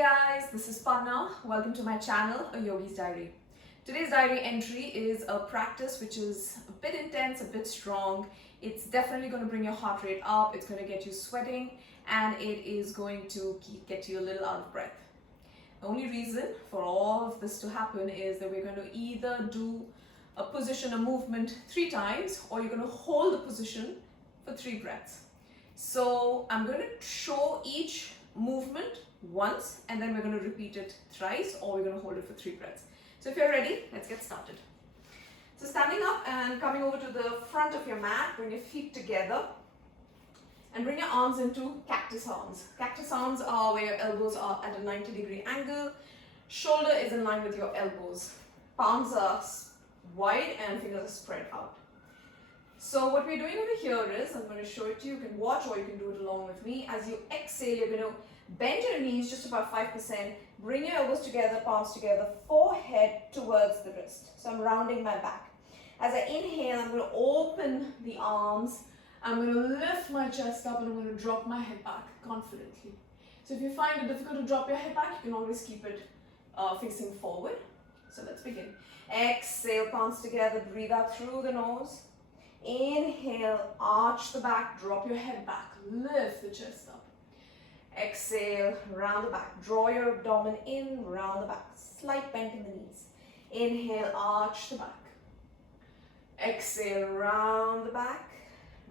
guys, this is Panna. Welcome to my channel, A Yogi's Diary. Today's diary entry is a practice which is a bit intense, a bit strong. It's definitely going to bring your heart rate up, it's going to get you sweating, and it is going to get you a little out of breath. The only reason for all of this to happen is that we're going to either do a position, a movement 3 times, or you're going to hold the position for 3 breaths. So I'm going to show each movement once and then we're going to repeat it thrice, or we're going to hold it for 3 breaths. So if you're ready, let's get started. So standing up and coming over to the front of your mat, bring your feet together and bring your arms into cactus arms. Cactus arms are where your elbows are at a 90-degree angle. Shoulder is in line with your elbows. Palms are wide and fingers are spread out. So what we're doing over here is, I'm going to show it to you, you can watch or you can do it along with me. As you exhale, you're going to bend your knees just about 5%, bring your elbows together, palms together, forehead towards the wrist. So I'm rounding my back. As I inhale, I'm going to open the arms, I'm going to lift my chest up and I'm going to drop my head back confidently. So if you find it difficult to drop your head back, you can always keep it facing forward. So let's begin. Exhale, palms together, breathe out through the nose. Inhale, arch the back, drop your head back, lift the chest up. Exhale, round the back, draw your abdomen in, round the back, slight bend in the knees. Inhale, arch the back. Exhale, round the back,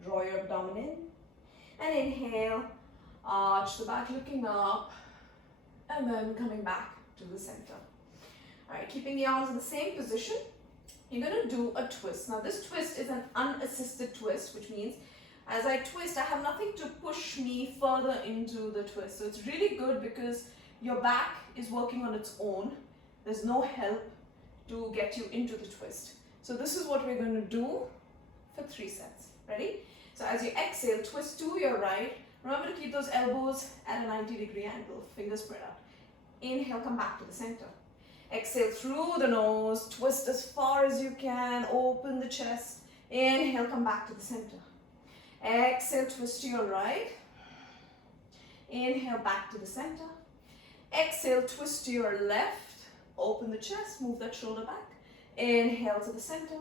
draw your abdomen in. And inhale, arch the back, looking up, and then coming back to the center. All right, keeping the arms in the same position. You're going to do a twist. Now this twist is an unassisted twist, which means as I twist, I have nothing to push me further into the twist. So it's really good because your back is working on its own. There's no help to get you into the twist. So this is what we're going to do for 3 sets. Ready? So as you exhale, twist to your right. Remember to keep those elbows at a 90-degree angle, fingers spread out. Inhale, come back to the center. Exhale through the nose, twist as far as you can, open the chest. Inhale, come back to the center. Exhale, twist to your right. Inhale, back to the center. Exhale, twist to your left. Open the chest, move that shoulder back. Inhale to the center.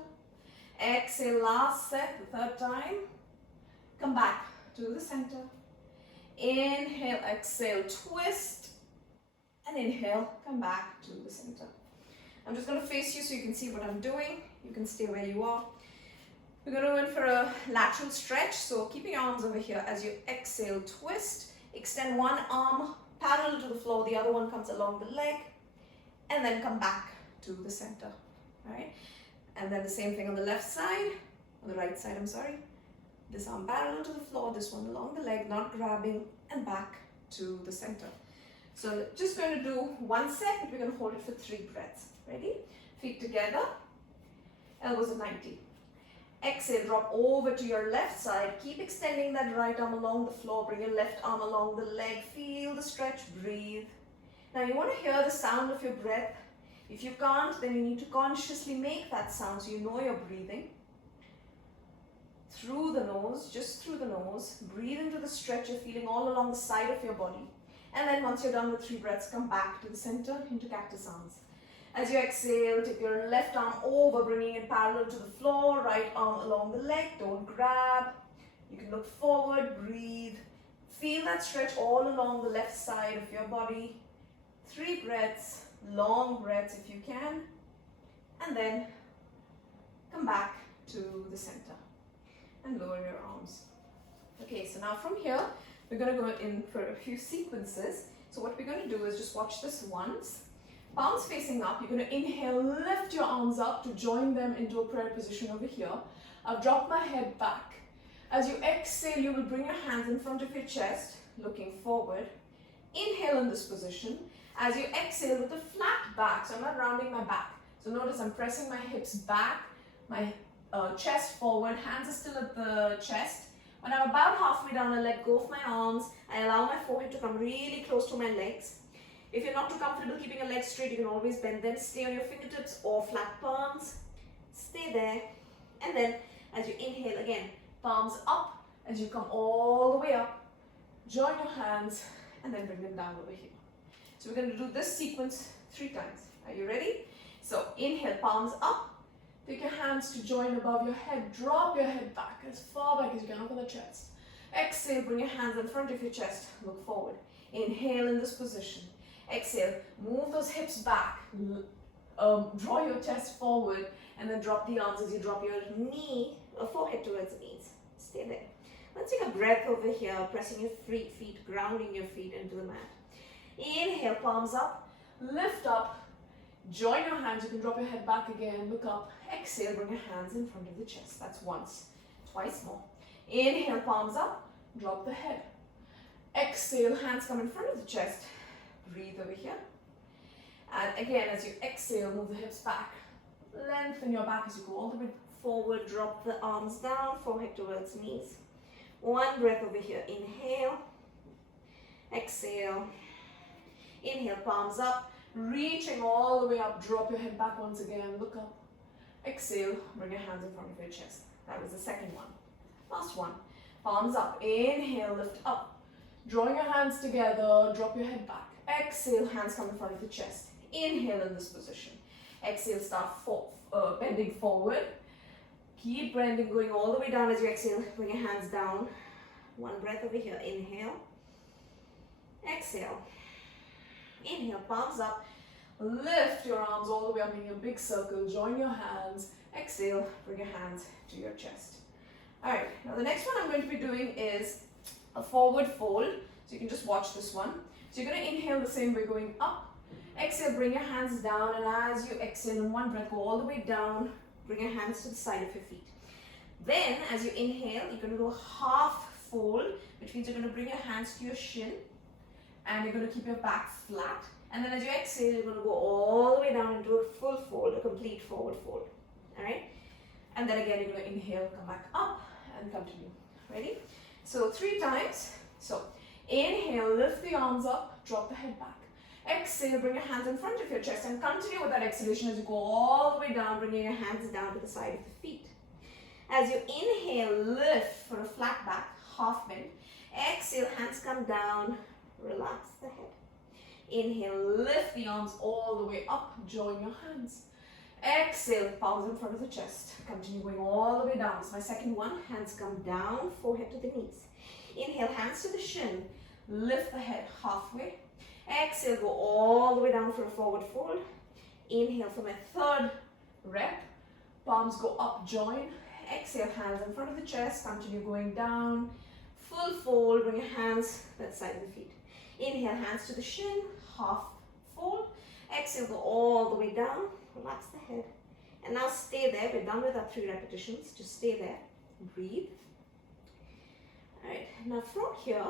Exhale, last set, the 3rd time. Come back to the center. Inhale, exhale, twist. And inhale, come back to the center. I'm just going to face you so you can see what I'm doing. You can stay where you are. We're going to go in for a lateral stretch. So keeping your arms over here as you exhale, twist. Extend one arm parallel to the floor, the other one comes along the leg. And then come back to the center. All right? And then the same thing on the left side, on the right side, I'm sorry. This arm parallel to the floor, this one along the leg, not grabbing, and back to the center. So just going to do 1 set, but we're going to hold it for 3 breaths. Ready? Feet together, elbows at 90. Exhale, drop over to your left side. Keep extending that right arm along the floor. Bring your left arm along the leg. Feel the stretch, breathe. Now you want to hear the sound of your breath. If you can't, then you need to consciously make that sound so you know you're breathing. Through the nose, just through the nose. Breathe into the stretch you're feeling all along the side of your body. And then once you're done with 3 breaths, come back to the center into cactus arms. As you exhale, take your left arm over, bringing it parallel to the floor, right arm along the leg, don't grab. You can look forward, breathe. Feel that stretch all along the left side of your body. 3 breaths, long breaths if you can. And then come back to the center and lower your arms. Okay, so now from here, we're going to go in for a few sequences. So what we're going to do is just watch this once. Palms facing up, you're going to inhale, lift your arms up to join them into a prayer position over here. I've dropped my head back. As you exhale, you will bring your hands in front of your chest, looking forward. Inhale in this position. As you exhale with a flat back, so I'm not rounding my back. So notice I'm pressing my hips back, my chest forward, hands are still at the chest. When I'm about halfway down, I let go of my arms. I allow my forehead to come really close to my legs. If you're not too comfortable keeping your legs straight, you can always bend them. Stay on your fingertips or flat palms. Stay there. And then as you inhale again, palms up as you come all the way up. Join your hands and then bring them down over here. So we're going to do this sequence 3 times. Are you ready? So inhale, palms up. Take your hands to join above your head. Drop your head back as far back as you can, open the chest. Exhale, bring your hands in front of your chest. Look forward. Inhale in this position. Exhale, move those hips back. Draw your chest forward and then drop the arms as you drop your knee or forehead towards the knees. Stay there. Let's take a breath over here, pressing your feet, grounding your feet into the mat. Inhale, palms up, lift up, join your hands. You can drop your head back again, look up. Exhale, bring your hands in front of the chest. That's once, twice more. Inhale, palms up, drop the head. Exhale, hands come in front of the chest. Breathe over here. And again, as you exhale, move the hips back. Lengthen your back as you go all the way forward. Drop the arms down, forehead towards knees. One breath over here. Inhale. Exhale. Inhale, palms up. Reaching all the way up. Drop your head back once again. Look up. Exhale. Bring your hands in front of your chest. That was the second one. Last one. Palms up. Inhale, lift up. Drawing your hands together. Drop your head back. Exhale, hands come in front of the chest. Inhale in this position. Exhale, start bending forward. Keep bending, going all the way down as you exhale. Bring your hands down. One breath over here. Inhale. Exhale. Inhale, palms up. Lift your arms all the way up, making a big circle. Join your hands. Exhale, bring your hands to your chest. Alright, now the next one I'm going to be doing is a forward fold. So you can just watch this one. So you're going to inhale the same way, going up. Exhale, bring your hands down, and as you exhale in one breath, go all the way down. Bring your hands to the side of your feet. Then, as you inhale, you're going to do a half fold, which means you're going to bring your hands to your shin, and you're going to keep your back flat. And then as you exhale, you're going to go all the way down into a full fold, a complete forward fold. Alright? And then again, you're going to inhale, come back up, and continue. Ready? So 3 times. So inhale, lift the arms up, drop the head back. Exhale, bring your hands in front of your chest and continue with that exhalation as you go all the way down, bringing your hands down to the side of the feet. As you inhale, lift for a flat back, half bend. Exhale, hands come down, relax the head. Inhale, lift the arms all the way up, join your hands. Exhale, palms in front of the chest. Continue going all the way down. It's my second one. Hands come down, forehead to the knees. Inhale, hands to the shin. Lift the head halfway. Exhale, go all the way down for a forward fold. Inhale for my third rep. Palms go up, join. Exhale, hands in front of the chest. Continue going down. Full fold, bring your hands to the side of the feet. Inhale, hands to the shin, half fold. Exhale, go all the way down. Relax the head. And now stay there. We're done with our 3 repetitions. Just stay there. Breathe. Alright, now from here,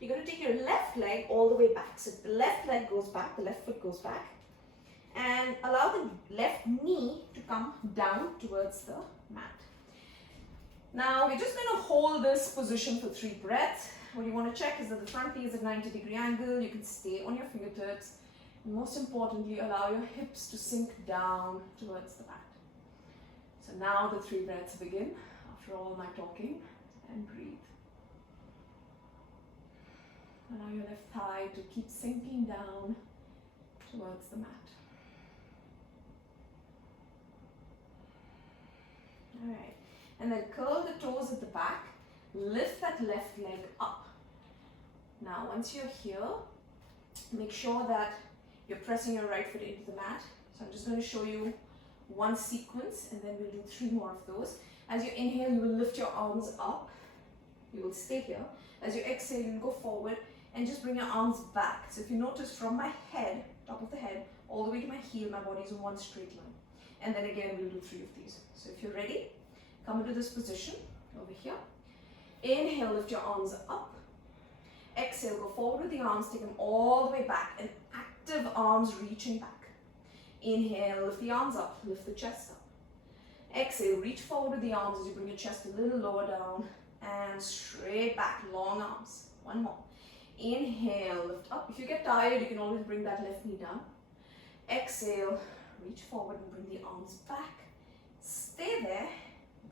you're going to take your left leg all the way back. So the left leg goes back, the left foot goes back. And allow the left knee to come down towards the mat. Now we're just going to hold this position for 3 breaths. What you want to check is that the front knee is at 90-degree angle. You can stay on your fingertips. Most importantly, allow your hips to sink down towards the mat. So now the 3 breaths begin after all my talking, and breathe. Allow your left thigh to keep sinking down towards the mat. Alright, and then curl the toes at the back, lift that left leg up. Now once you're here, make sure that you're pressing your right foot into the mat. So I'm just going to show you one sequence and then we'll do 3 more of those. As you inhale, you will lift your arms up. You will stay here. As you exhale, you will go forward and just bring your arms back. So if you notice from my head, top of the head, all the way to my heel, my body is in one straight line. And then again, we'll do 3 of these. So if you're ready, come into this position over here. Inhale, lift your arms up. Exhale, go forward with the arms, take them all the way back, and active arms reaching back. Inhale, lift the arms up, lift the chest up. Exhale, reach forward with the arms as you bring your chest a little lower down, and straight back, long arms. 1 more. Inhale, lift up. If you get tired, you can always bring that left knee down. Exhale, reach forward and bring the arms back. Stay there,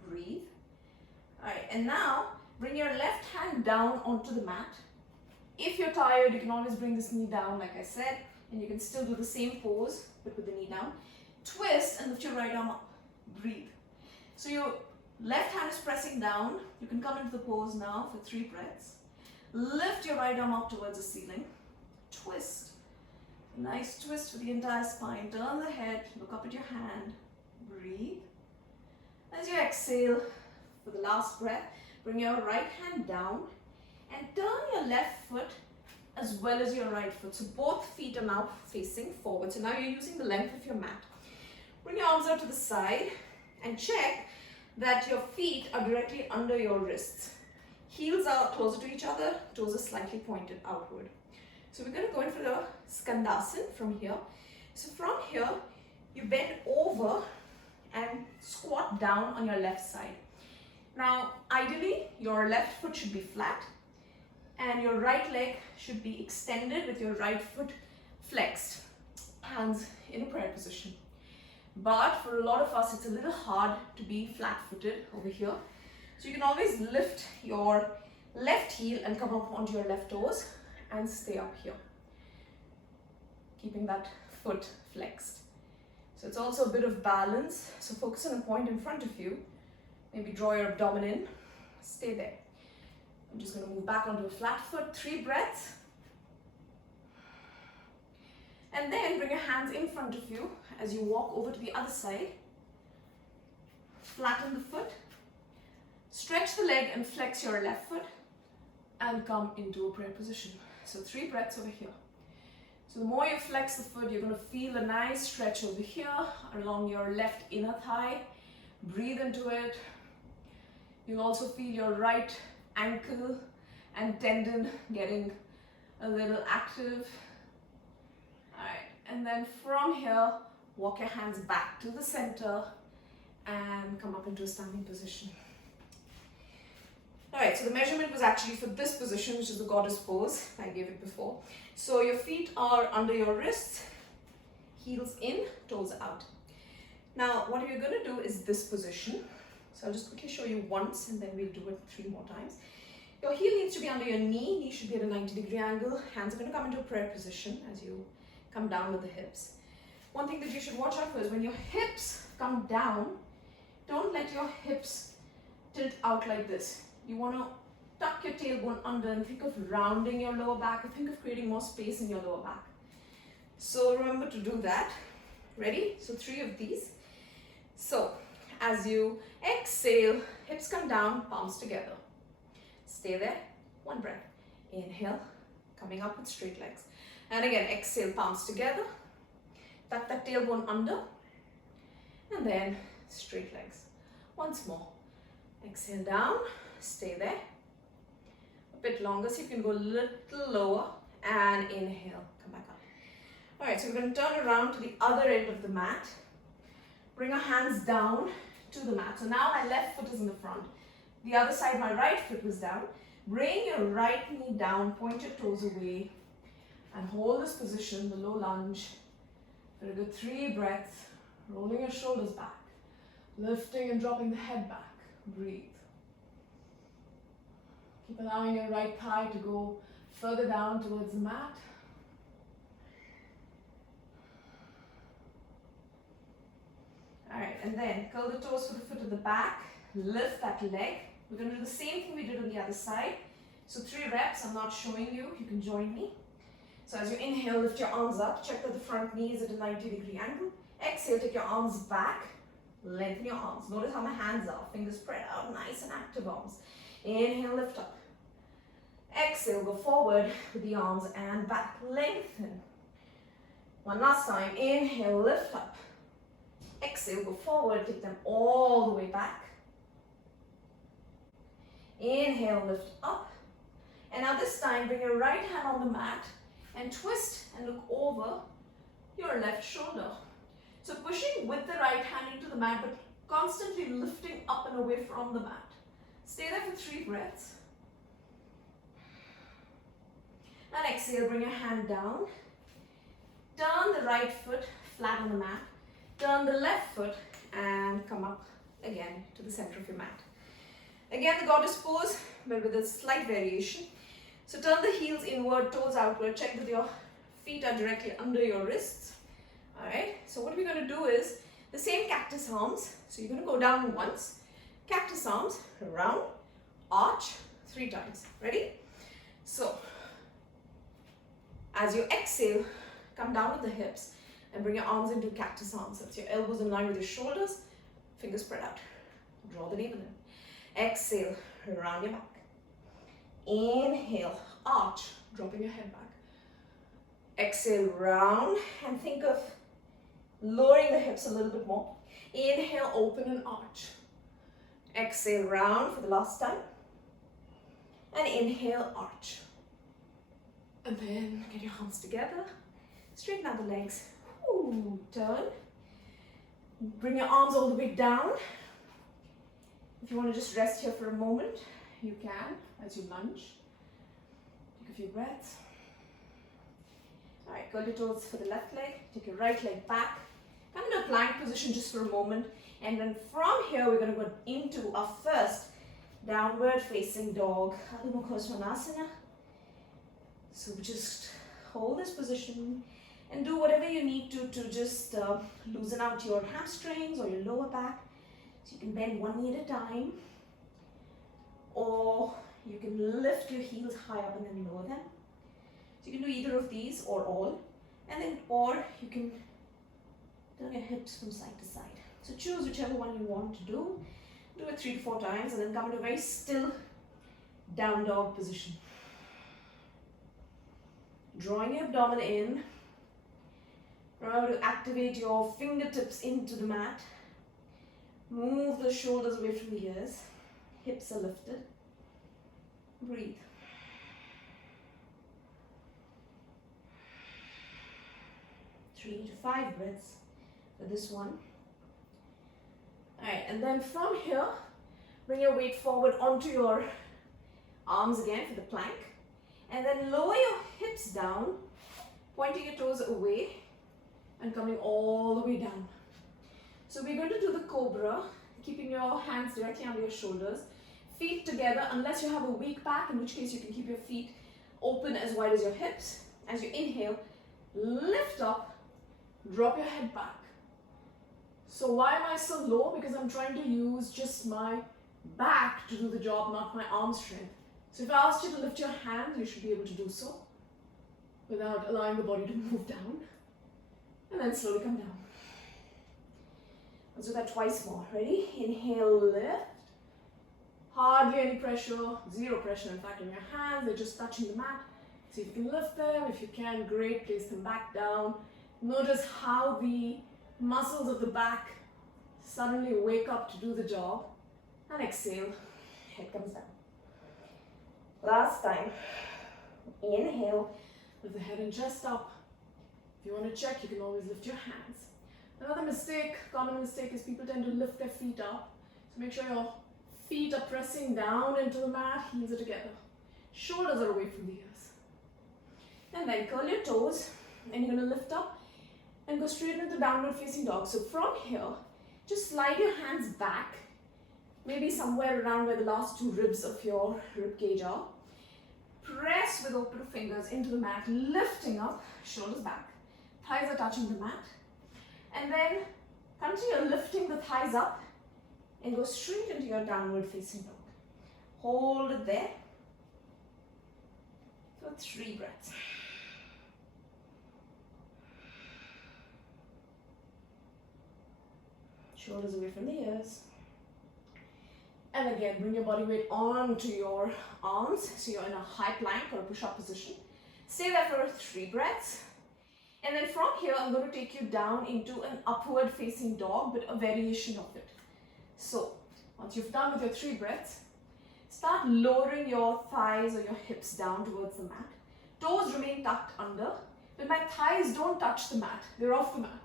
breathe. Alright, and now bring your left hand down onto the mat. If you're tired, you can always bring this knee down, like I said. And you can still do the same pose, but with the knee down. Twist and lift your right arm up. Breathe. So your left hand is pressing down. You can come into the pose now for 3 breaths. Lift your right arm up towards the ceiling. Twist. Nice twist for the entire spine. Turn the head, look up at your hand. Breathe. As you exhale for the last breath, bring your right hand down and turn your left foot as well as your right foot. So both feet are now facing forward. So now you're using the length of your mat. Bring your arms out to the side and check that your feet are directly under your wrists. Heels are closer to each other, toes are slightly pointed outward. So we're going to go in for the Skandasana from here. So from here, you bend over and squat down on your left side. Now, ideally, your left foot should be flat and your right leg should be extended with your right foot flexed, hands in a prayer position. But for a lot of us, it's a little hard to be flat-footed over here. So you can always lift your left heel and come up onto your left toes and stay up here, keeping that foot flexed. So it's also a bit of balance. So focus on a point in front of you. Maybe draw your abdomen in, stay there. I'm just going to move back onto a flat foot, 3 breaths. And then bring your hands in front of you as you walk over to the other side. Flatten the foot. Stretch the leg and flex your left foot and come into a prayer position. So 3 breaths over here. So the more you flex the foot, you're going to feel a nice stretch over here along your left inner thigh. Breathe into it. You'll also feel your right ankle and tendon getting a little active. Alright, and then from here, walk your hands back to the center and come up into a standing position. Alright, so the measurement was actually for this position, which is the goddess pose. I gave it before. So your feet are under your wrists, heels in, toes out. Now, what we're going to do is this position. So I'll just quickly show you once and then we'll do it 3 more times. Your heel needs to be under your knee should be at a 90-degree angle. Hands are going to come into a prayer position as you come down with the hips. One thing that you should watch out for is when your hips come down, don't let your hips tilt out like this. You want to tuck your tailbone under and think of rounding your lower back or think of creating more space in your lower back. So remember to do that. Ready? So 3 of these. So as you exhale, hips come down, palms together. Stay there. 1 breath. Inhale, coming up with straight legs. And again, exhale, palms together. Tuck that tailbone under. And then straight legs. Once more. Exhale down, stay there. A bit longer, so you can go a little lower. And inhale, come back up. Alright, so we're going to turn around to the other end of the mat. Bring our hands down to the mat. So now my left foot is in the front. The other side, my right foot was down. Bring your right knee down, point your toes away, and hold this position, the low lunge, for a good 3 breaths, rolling your shoulders back, lifting and dropping the head back. Breathe. Keep allowing your right thigh to go further down towards the mat. Alright, and then curl the toes for the foot at the back, lift that leg. We're going to do the same thing we did on the other side. So 3 reps, I'm not showing you, you can join me. So as you inhale, lift your arms up, check that the front knee is at a 90-degree angle. Exhale, take your arms back, lengthen your arms. Notice how my hands are, fingers spread out, nice and active arms. Inhale, lift up. Exhale, go forward with the arms and back, lengthen. One last time, inhale, lift up. Exhale, go forward, take them all the way back. Inhale, lift up. And now this time, bring your right hand on the mat and twist and look over your left shoulder. So pushing with the right hand into the mat, but constantly lifting up and away from the mat. Stay there for 3 breaths. And exhale, bring your hand down. Turn the right foot flat on the mat. Turn the left foot and come up again to the center of your mat. Again, the goddess pose, but with a slight variation. So turn the heels inward, toes outward. Check that your feet are directly under your wrists. All right, so what we're going to do is the same cactus arms. So you're going to go down once, cactus arms, round, arch, 3 times. Ready? So as you exhale, come down with the hips and bring your arms into cactus arms. That's your elbows in line with your shoulders, fingers spread out. Draw the navel in. Exhale, round your back. Inhale, arch, dropping your head back. Exhale, round, and think of lowering the hips a little bit more. Inhale, open and arch. Exhale, round for the last time. And inhale, arch. And then get your arms together. Straighten out the legs. Ooh, turn. Bring your arms all the way down. If you want to just rest here for a moment, you can as you lunge. Take a few breaths. All right, curl your toes for the left leg. Take your right leg back. Come into a plank position just for a moment. And then from here, we're going to go into our first downward facing dog. Adho Mukha Svanasana. So just hold this position and do whatever you need to just loosen out your hamstrings or your lower back. So you can bend one knee at a time, or you can lift your heels high up and then lower them. So you can do either of these or all, and then or you can turn your hips from side to side. So choose whichever one you want to do. Do it 3 to 4 times and then come into a very still down dog position. Drawing your abdomen in. Remember to activate your fingertips into the mat. Move the shoulders away from the ears. Hips are lifted. Breathe. Three to 5 breaths for this one. Alright, and then from here, bring your weight forward onto your arms again for the plank. And then lower your hips down, pointing your toes away and coming all the way down. So we're going to do the Cobra, keeping your hands directly under your shoulders, feet together unless you have a weak back, in which case you can keep your feet open as wide as your hips. As you inhale, lift up, drop your head back. So why am I so low? Because I'm trying to use just my back to do the job, not my arm strength. So if I asked you to lift your hand, you should be able to do so without allowing the body to move down. And then slowly come down. Let's do that twice more. Ready? Inhale, lift. Hardly any pressure, 0 pressure in fact on your hands. They're just touching the mat. See if you can lift them. If you can, great. Place them back down. Notice how the muscles of the back suddenly wake up to do the job. And exhale, head comes down. Last time. Inhale, lift the head and chest up. If you want to check, you can always lift your hands. Another mistake, common mistake, is people tend to lift their feet up. So make sure your feet are pressing down into the mat, heels are together. Shoulders are away from the ears. And then curl your toes, and you're going to lift up and go straight into downward facing dog. So from here, just slide your hands back, maybe somewhere around where the last 2 ribs of your rib cage are. Press with open fingers into the mat, lifting up, shoulders back. Thighs are touching the mat. And then continue lifting the thighs up and go straight into your downward facing dog. Hold it there for 3 breaths. Shoulders away from the ears. And again, bring your body weight onto your arms. So you're in a high plank or a push-up position. Stay there for 3 breaths. And then from here, I'm going to take you down into an upward facing dog, but a variation of it. So once you've done with your 3 breaths, start lowering your thighs or your hips down towards the mat. Toes remain tucked under, but my thighs don't touch the mat. They're off the mat.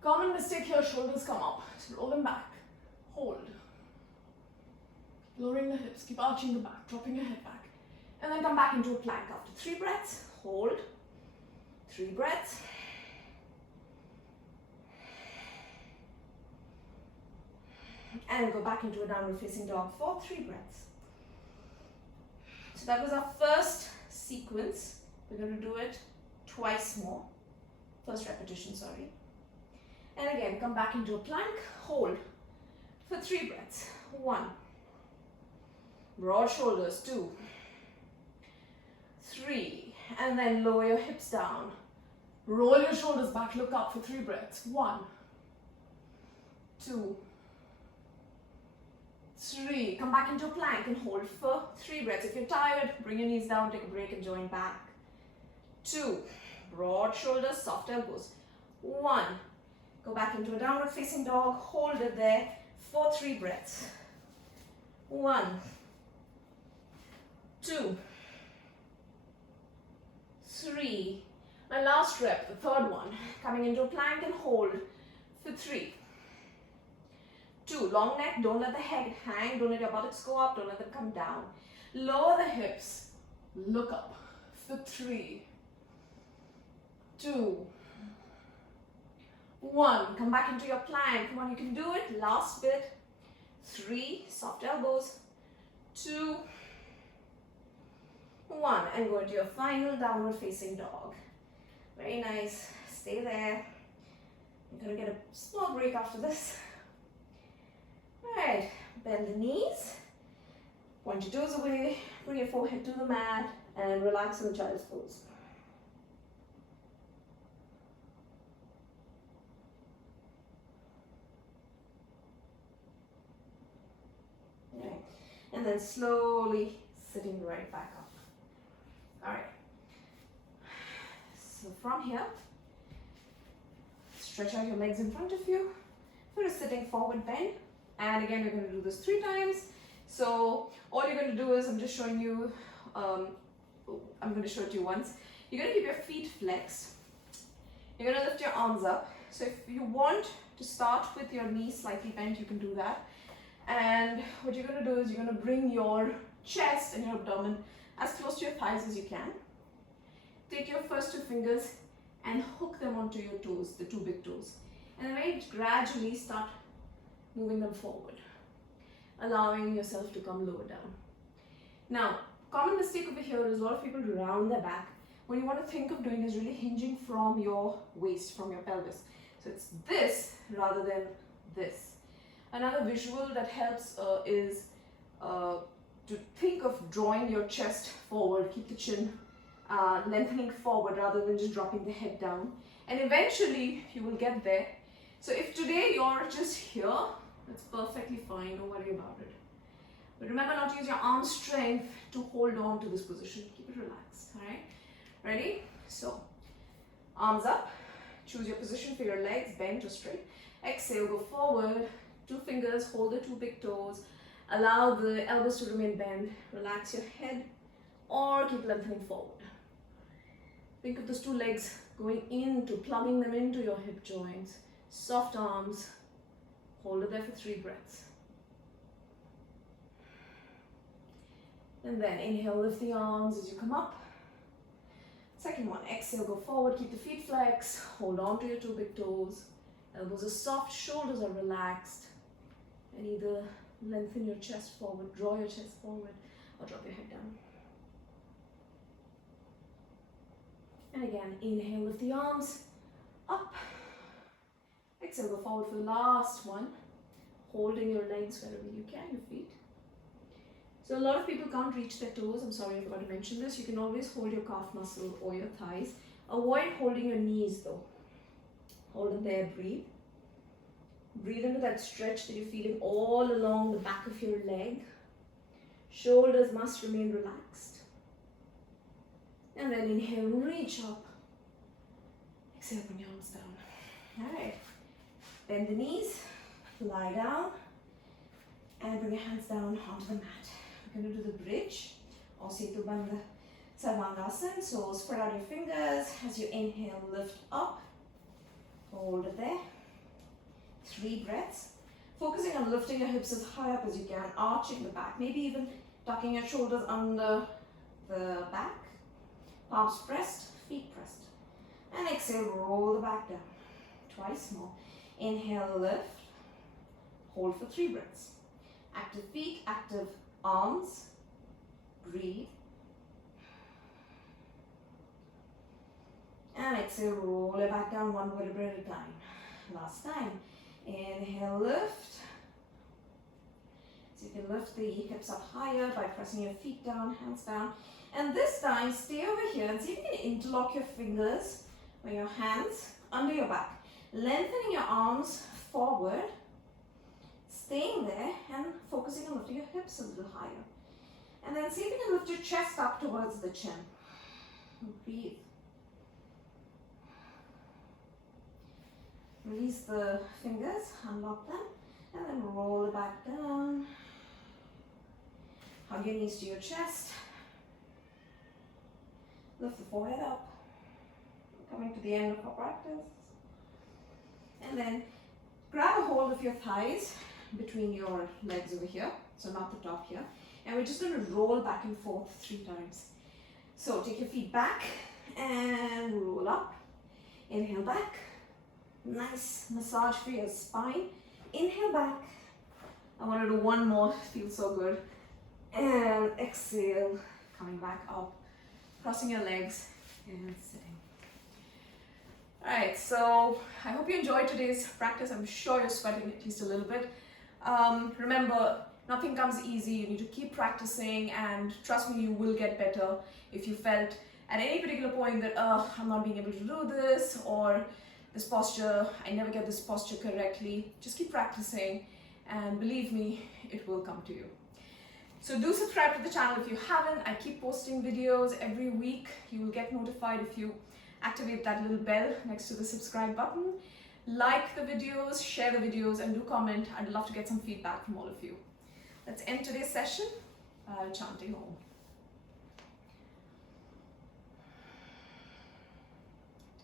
Common mistake here, shoulders come up. So roll them back. Hold. Lowering the hips, keep arching the back, dropping your head back. And then come back into a plank after 3 breaths. Hold. 3 breaths. And go back into a downward facing dog for 3 breaths. So that was our first sequence. We're going to do it twice more. First repetition, sorry. And again, come back into a plank, hold for 3 breaths. 1. Broad shoulders, 2. 3. And then lower your hips down. Roll your shoulders back, look up for 3 breaths. 1. 2. 3. Come back into a plank and hold for 3 breaths. If you're tired, bring your knees down, take a break and join back. 2. Broad shoulders, soft elbows. 1. Go back into a downward facing dog, hold it there for 3 breaths. 1. 2. 3. And last rep, the third one. Coming into a plank and hold for 3. 2. Long neck, don't let the head hang, don't let your buttocks go up, don't let them come down. Lower the hips, look up for 3. 2. 1. Come back into your plank. Come on, you can do it. Last bit. 3. Soft elbows. 2. 1. And go into your final downward facing dog. Very nice. Stay there. You're going to get a small break after this. Alright. Bend the knees. Point your toes away. Bring your forehead to the mat. And relax in the child's pose. And then slowly sitting right back up. All right. So from here, stretch out your legs in front of you for a sitting forward bend. And again, you're going to do this 3 times. So all you're going to do is, I'm just showing you, I'm going to show it to you once. You're going to keep your feet flexed. You're going to lift your arms up. So if you want to start with your knees slightly bent, you can do that. And what you're going to do is you're going to bring your chest and your abdomen as close to your thighs as you can. Take your first 2 fingers and hook them onto your toes, the 2 big toes. And then very gradually start moving them forward, allowing yourself to come lower down. Now, common mistake over here is a lot of people round their back. What you want to think of doing is really hinging from your waist, from your pelvis. So it's this rather than this. Another visual that helps is to think of drawing your chest forward, keep the chin lengthening forward rather than just dropping the head down. And eventually you will get there. So if today you're just here, that's perfectly fine, don't worry about it. But remember not to use your arm strength to hold on to this position. Keep it relaxed, all right? Ready? So, arms up, choose your position for your legs, bent or straight. Exhale, go forward. 2 fingers, hold the 2 big toes. Allow the elbows to remain bent. Relax your head or keep lengthening forward. Think of those 2 legs going into, plugging them into your hip joints. Soft arms. Hold it there for 3 breaths. And then inhale, lift the arms as you come up. Second one, exhale, go forward, keep the feet flexed. Hold on to your 2 big toes. Elbows are soft, shoulders are relaxed. And either lengthen your chest forward, draw your chest forward, or drop your head down. And again, inhale, lift the arms up. Exhale, go forward for the last one. Holding your legs wherever you can, your feet. So a lot of people can't reach their toes. I'm sorry, I forgot to mention this. You can always hold your calf muscle or your thighs. Avoid holding your knees though. Hold it there, breathe. Breathe into that stretch that you're feeling all along the back of your leg. Shoulders must remain relaxed. And then inhale, reach up. Exhale, bring your arms down. All right. Bend the knees, lie down, and bring your hands down onto the mat. We're going to do the bridge, or Setu Bandha Sarvangasana. So spread out your fingers as you inhale, lift up. Hold it there. 3 breaths. Focusing on lifting your hips as high up as you can, arching the back, maybe even tucking your shoulders under the back. Palms pressed, feet pressed. And exhale, roll the back down. Twice more. Inhale, lift. Hold for 3 breaths. Active feet, active arms. Breathe. exhale, roll it back down one vertebra at a time. Last time. Inhale, lift. So you can lift the hips up higher by pressing your feet down, hands down. And this time, stay over here and see if you can interlock your fingers or your hands under your back. Lengthening your arms forward, staying there and focusing on lifting your hips a little higher. And then see if you can lift your chest up towards the chin. Breathe. Release the fingers, unlock them, and then roll it back down. Hug your knees to your chest. Lift the forehead up. Coming to the end of our practice. And then grab a hold of your thighs between your legs over here, so not the top here. And we're just going to roll back and forth 3 times. So take your feet back and roll up. Inhale back. Nice massage for your spine. Inhale back. I want to do one more, feels so good. And exhale, coming back up, crossing your legs and sitting. Alright, so I hope you enjoyed today's practice. I'm sure you're sweating at least a little bit. Remember, nothing comes easy. You need to keep practicing, and trust me, you will get better. If you felt at any particular point that, I'm not being able to do this, or this posture, I never get this posture correctly, just keep practicing, and believe me, it will come to you. So do subscribe to the channel if you haven't. I keep posting videos every week. You will get notified if you activate that little bell next to the subscribe button. Like the videos, share the videos, and do comment. I'd love to get some feedback from all of you. Let's end today's session by chanting Om.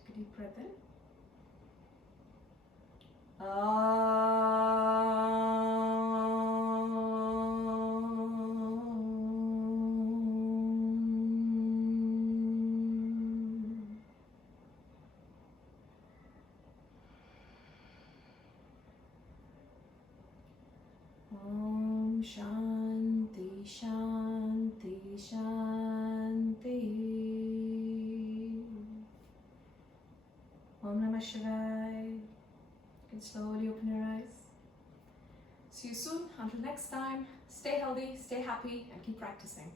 Take a deep breath in. Om Shanti Shanti Shanti. Om Namah Shivaya. You can slowly open your eyes. See you soon. Until next time, stay healthy, stay happy, and keep practicing.